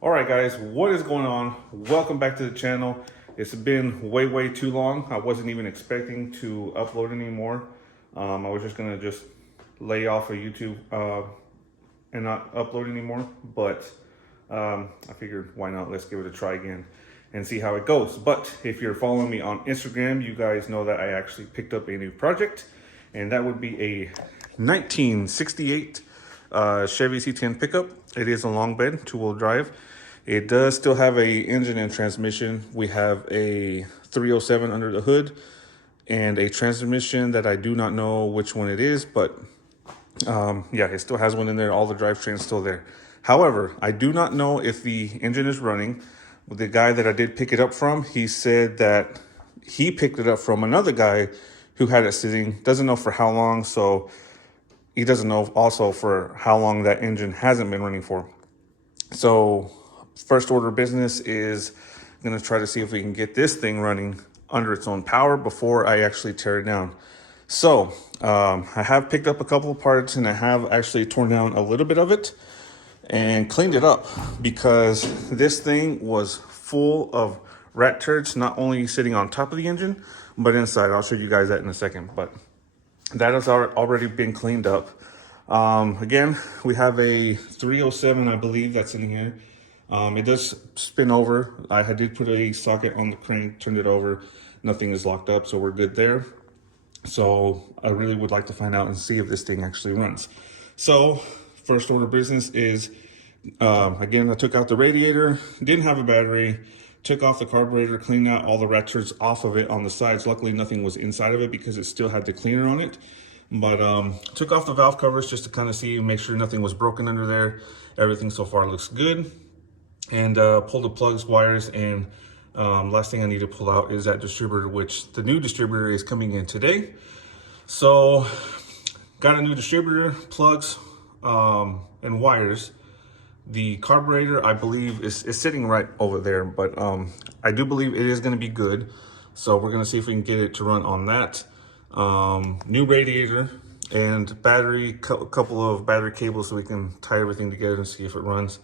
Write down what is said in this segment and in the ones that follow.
All right, guys, what is going on? Welcome back to the channel. It's been way too long. I wasn't even expecting to upload anymore. I was just gonna lay off of YouTube and not upload anymore, but I figured why not? Let's give it a try again and see how it goes. But if you're following me on Instagram, you guys know that I actually picked up a new project, and that would be a 1968 Chevy C10 pickup. It is a long bed, two-wheel drive. It does still have a engine and transmission. We have a 307 under the hood and a transmission that I do not know which one it is, but yeah, it still has one in there. All the drivetrain's still there. However, I do not know if the engine is running. The guy that I did pick it up from, he said that he picked it up from another guy who had it sitting, doesn't know for how long, so he doesn't know also for how long that engine hasn't been running for. So first order of business is going to try to see if we can get this thing running under its own power before I actually tear it down. So I have picked up a couple of parts, and I have actually torn down a little bit of it and cleaned it up, because this thing was full of rat turds, not only sitting on top of the engine, but inside. I'll show you guys that in a second, but that has already been cleaned up. Again, we have a 307, I believe, that's in here. It does spin over. I did put a socket on the crank, turned it over. Nothing is locked up, so we're good there. So I really would like to find out and see if this thing actually runs. So first order of business is, again, I took out the radiator, didn't have a battery, took off the carburetor, cleaned out all the rat turds off of it on the sides. Luckily, nothing was inside of it because it still had the cleaner on it. But took off the valve covers just to kind of see, make sure nothing was broken under there. Everything so far looks good. And pulled the plugs, wires, and last thing I need to pull out is that distributor, which the new distributor is coming in today. So got a new distributor, plugs, and wires. The carburetor, I believe, is sitting right over there, but I do believe it is going to be good. So we're going to see if we can get it to run on that. New radiator and battery, couple of battery cables so we can tie everything together and see if it runs.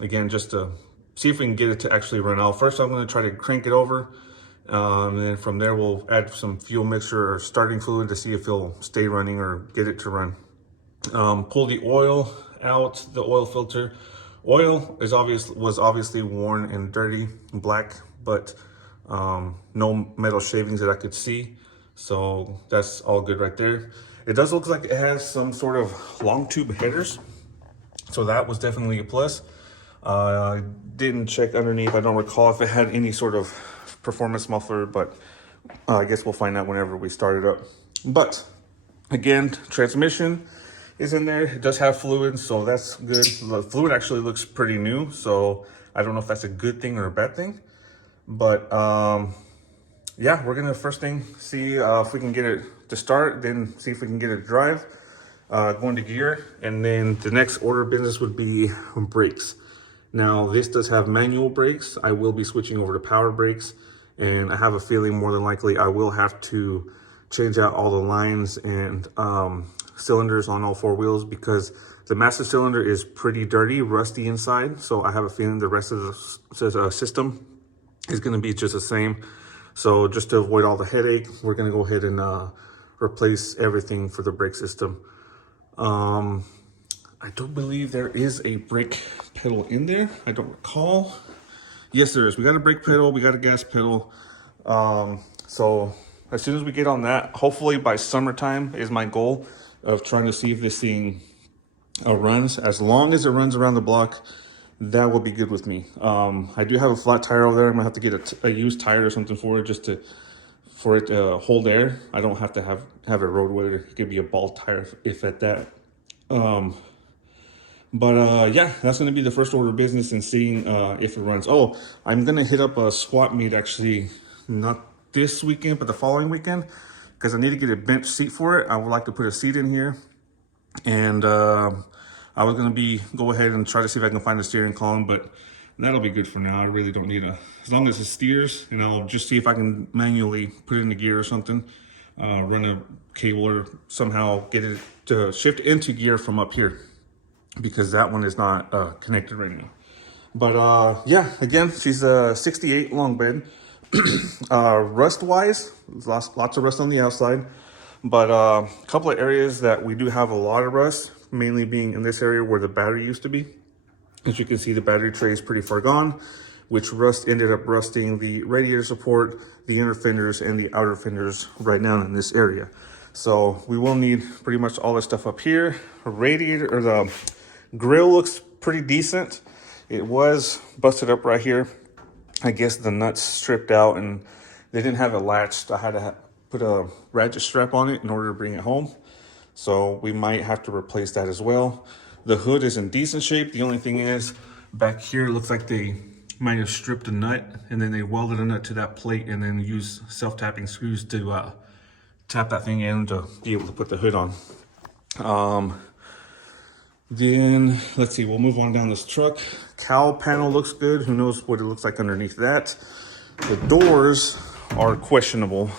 Again, just to see if we can get it to actually run out. First, I'm going to try to crank it over. And then from there, we'll add some fuel mixture or starting fluid to see if it'll stay running or get it to run. Pull the oil out, the oil filter. Oil was obviously worn and dirty, black, but no metal shavings that I could see. So that's all good right there. It does look like it has some sort of long tube headers. So that was definitely a plus. I didn't check underneath. I don't recall if it had any sort of performance muffler, but I guess we'll find out whenever we start it up. But again, transmission is in there. It does have fluid, so that's good. The fluid actually looks pretty new, so I don't know if that's a good thing or a bad thing. But yeah, we're gonna first thing see if we can get it to start, then see if we can get it to drive, go into gear, and then the next order of business would be brakes. Now, this does have manual brakes. I will be switching over to power brakes, and I have a feeling more than likely I will have to change out all the lines and cylinders on all four wheels, because the master cylinder is pretty dirty, rusty inside. So I have a feeling the rest of the system is going to be just the same. So just to avoid all the headache, we're going to go ahead and replace everything for the brake system. I don't believe there is a brake pedal in there. I don't recall. Yes, there is. We got a brake pedal. We got a gas pedal. So as soon as we get on that, hopefully by summertime is my goal of trying to see if this thing runs. As long as it runs around the block, that will be good with me. I do have a flat tire over there. I'm gonna have to get a used tire or something for it, just for it to hold air. I don't have to have it roadway. It could be a ball tire if at that. Yeah, that's going to be the first order of business, and seeing if it runs. Oh, I'm going to hit up a swap meet, actually, not this weekend, but the following weekend, because I need to get a bench seat for it. I would like to put a seat in here, and I was going to go ahead and try to see if I can find a steering column, but that'll be good for now. I really don't need as long as it steers, and I'll just see if I can manually put it into gear or something, run a cable or somehow get it to shift into gear from up here, because that one is not connected right now. But yeah, again, she's a 68 long bed. Rust wise, lots of rust on the outside, but a couple of areas that we do have a lot of rust, mainly being in this area where the battery used to be. As you can see, the battery tray is pretty far gone, which rust ended up rusting the radiator support, the inner fenders, and the outer fenders right now in this area. So we will need pretty much all this stuff up here. Radiator, or the grill, looks pretty decent. It was busted up right here. I guess the nuts stripped out and they didn't have it latched. I had to put a ratchet strap on it in order to bring it home. So we might have to replace that as well. The hood is in decent shape. The only thing is, back here, it looks like they might have stripped a nut and then they welded a nut to that plate and then use self-tapping screws to tap that thing in to be able to put the hood on. Then, let's see, we'll move on down this truck. Cowl panel looks good. Who knows what it looks like underneath that. The doors are questionable.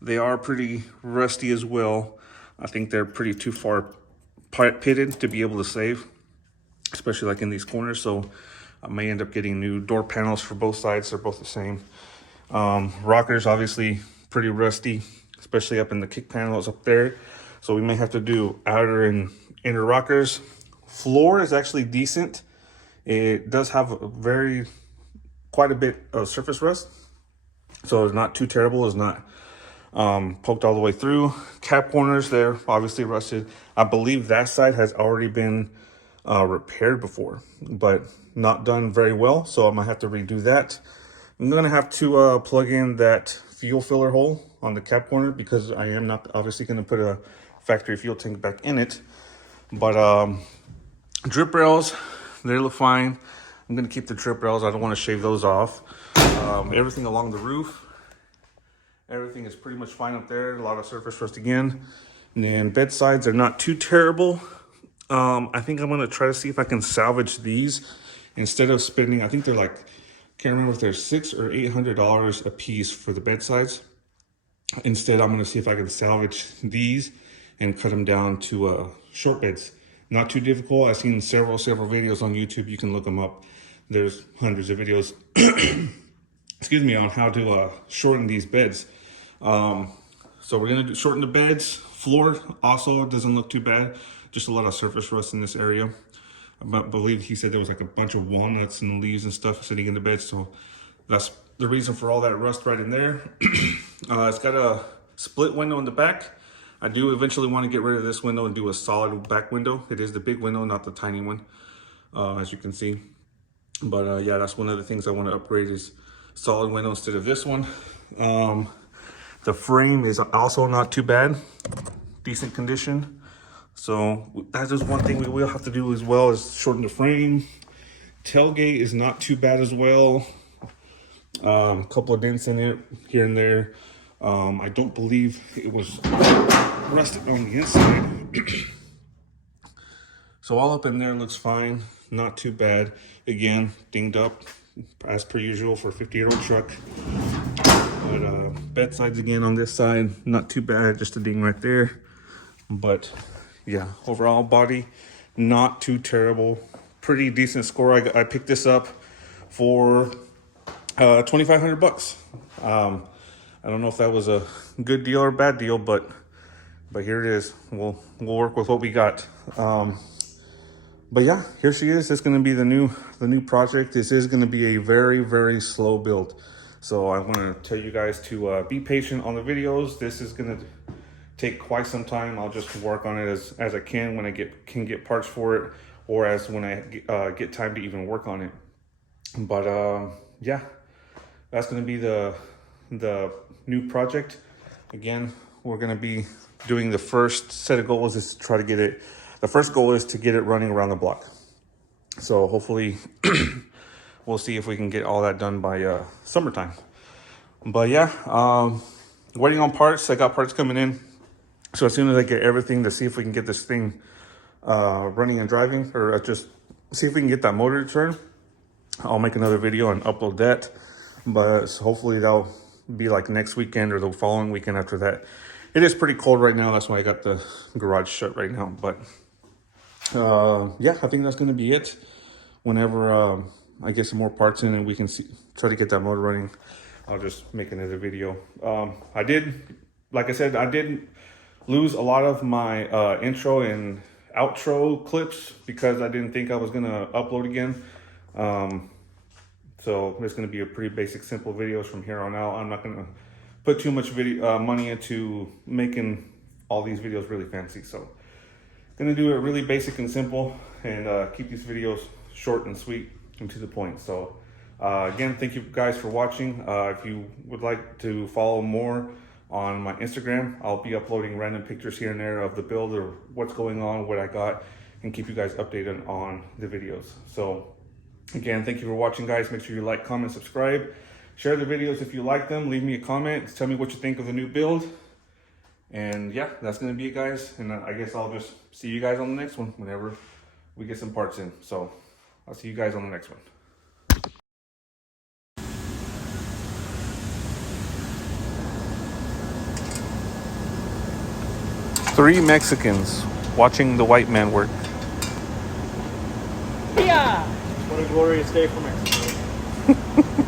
They are pretty rusty as well. I think they're pretty too far pitted to be able to save, especially like in these corners. So I may end up getting new door panels for both sides. They're both the same. Rockers, obviously pretty rusty, especially up in the kick panels up there. So we may have to do outer and inner rockers. Floor is actually decent. It does have quite a bit of surface rust, so it's not too terrible. It's not poked all the way through. Cap corners, they're obviously rusted. I believe that side has already been repaired before, but not done very well, so I might have to redo that. I'm gonna have to plug in that fuel filler hole on the cap corner, because I am not obviously gonna put a factory fuel tank back in it. But drip rails, they look fine. I'm gonna keep the drip rails. I don't want to shave those off. Everything along the roof, everything is pretty much fine up there. A lot of surface rust again. And then bed sides are not too terrible. I think I'm gonna try to see if I can salvage these instead of spending. I think they're like, can't remember if they're $600 or $800 a piece for the bed sides. Instead, I'm gonna see if I can salvage these and cut them down to short beds. Not too difficult. I've seen several videos on YouTube. You can look them up. There's hundreds of videos, excuse me, on how to shorten these beds. So we're gonna shorten the beds. Floor also doesn't look too bad. Just a lot of surface rust in this area. I believe he said there was like a bunch of walnuts and leaves and stuff sitting in the bed. So that's the reason for all that rust right in there. It's got a split window in the back. I do eventually want to get rid of this window and do a solid back window. It is the big window, not the tiny one, as you can see. But yeah, that's one of the things I want to upgrade, is solid window instead of this one. The frame is also not too bad, decent condition. So that's just one thing we will have to do as well, is shorten the frame. Tailgate is not too bad as well. A couple of dents in it here and there. I don't believe it was rusted on the inside. So all up in there looks fine, not too bad. Again, dinged up as per usual for a 50-year-old truck. But bed sides again on this side, not too bad, just a ding right there. But yeah, overall body, not too terrible. Pretty decent score. I picked this up for $2,500. I don't know if that was a good deal or a bad deal, but here it is. We'll work with what we got. But yeah, here she is. It's going to be the new project. This is going to be a very, very slow build. So I want to tell you guys to be patient on the videos. This is going to take quite some time. I'll just work on it as I can when I can get parts for it, or as when I get time to even work on it. But yeah, that's going to be the new project. Again, we're going to be doing the first set of goals is to try to get it. The first goal is to get it running around the block. So hopefully we'll see if we can get all that done by summertime. But yeah, waiting on parts. I got parts coming in. So as soon as I get everything, to see if we can get this thing running and driving, or just see if we can get that motor to turn, I'll make another video and upload that. But hopefully that'll be like next weekend or the following weekend after that. It is pretty cold right now. That's why I got the garage shut right now. But yeah, I think that's going to be it. whenever I get some more parts in and we can try to get that motor running, I'll just make another video. I did, like I said, I did lose a lot of my intro and outro clips because I didn't think I was gonna upload again. So it's gonna be a pretty basic, simple videos from here on out. I'm not gonna put too much money into making all these videos really fancy. So gonna do it really basic and simple, and keep these videos short and sweet and to the point. So again, thank you guys for watching. If you would like to follow more on my Instagram, I'll be uploading random pictures here and there of the build or what's going on, what I got, and keep you guys updated on the videos. So again, thank you for watching, guys. Make sure you like, comment, subscribe, share the videos if you like them. Leave me a comment, tell me what you think of the new build. And yeah, that's gonna be it, guys. And I guess I'll just see you guys on the next one whenever we get some parts in. So I'll see you guys on the next one. Three Mexicans watching the white man work. Yeah! What a glorious day for Mexico.